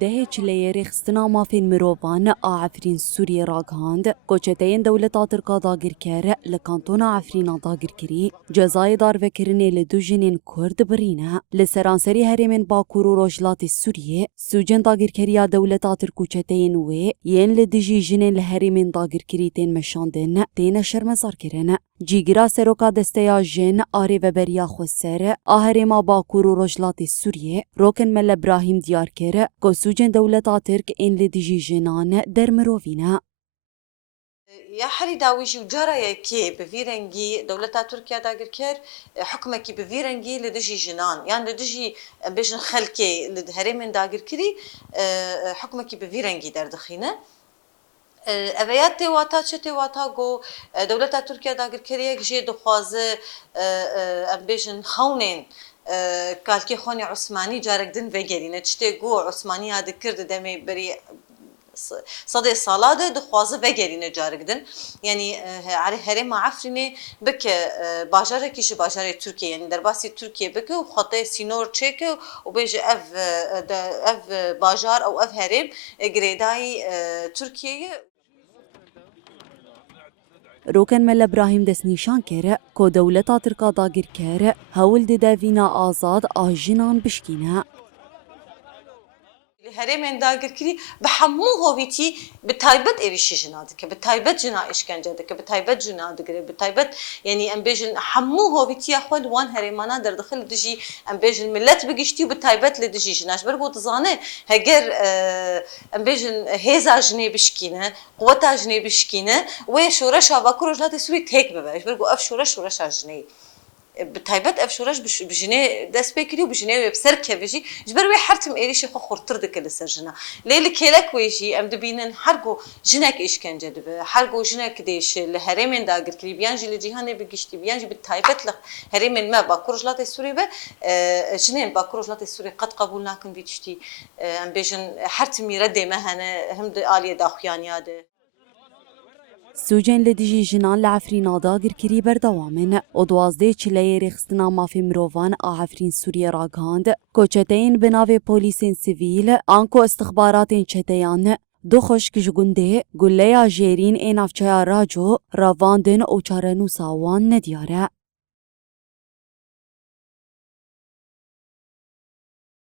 دهچ لیری خستنا مافین مروان عفرین سوریه راگهاند کوچتین دولتا ترکا داگر کر لکانتونا عفرینا داگر کری جزای دار وکرنی لدو جنین کرد برینه لسرانسری هرمن باکور و روجلات سوریه سوجن داگر کریا دولتا ترکوچتین و ین لدجی جنین لهرمن داگر کری تین مشاندن تین شرمزار کرن جیگرا سروکا دستیا جن آری و بریا خوسر آهرما باکور و روجلات سوریه روکن مل ابراهیم دیار کر سوجن دولتا ترك إن لديجي جنان در مروفينا يا حري داويجي وجارة كي بفيرنجي دولتا تركيا داگر كر حكمكي بفيرنجي لديجي جنان يعني لديجي بيجن خلكي لدهرمن داگر كري حكمكي بفيرنجي در دخينه اویات تواتا چه تواتا گو دولتا ترکیه داگر کریه جه دخوازه بیشن خونین کالکی خونی عثمانی جارک دن وگرینه چته گو عثمانی هاد کرد دمی بری صدي صلاده دخوازه وگرینه جارک دن یعنی علی هرم عفرینه بک باجاره کیش باجاره ترکیه یعنی در باسی ترکیه بک و خطه سینور چک و بیج اف باجار او اف هرم گریدای ترکیه روكن مل ابراهيم دس نيشان كره كو دولتا تركا داگر كره هول دافينا آزاد آجنان بشكينها هرمن داگر کری به همو هویتی به تایبت ایریشی جناده که به تایبت جنا اشکنجه ده که به تایبت جناده گره به تایبت یعنی ام بیشن همو هویتی اخوال وان هرمانا در داخل دجی ام بیشن ملت بگشتی و به تایبت لدجی جناش برگو تزانه هگر ام بیشن هزا جنی بشکینه قوتا جنی بشکینه و شورش ها و کروجلات سوری تک ببرش برگو اف شورش جنی بتایبەت ئەف شۆرەش بژنێ دەست پێ کردی و بژنێ وێ بسەر کەوێژی جبەر وێ حرتم ئێریشی خۆ خورتر دکە لەسەر ژنە لێ لە کێلەک وێژی ئەم دەبینن هەرگۆ ژنێک ئیشکەنجە دەبێ هەرگۆ ژنێک دێش لە هەرێمێن داگرکردی بیانجی لە جیهانێ بگشتی بیانجی بتایبەت لە هەرێمێن مە باکوور وڵاتی سووریێ بە ژنێن باکوور وڵاتی سووری قەت قبول ناکەن وی تشتی ئەم بێژن هەرتم میرە دێمە هەنە هەم ئالیە داخوایانیادە سوجن لديجي جنان لعفرين داگر كري بردوامن و دوازده چلي رخستنا مافي مروفان عفرين سوريا راگهاند كوچتين بناوي بوليسين سيفيل آنكو استخباراتين چتيان دو خشک جگنده گلیا جيرين اين افچايا راجو راواندن و چارنو ساوان ندياره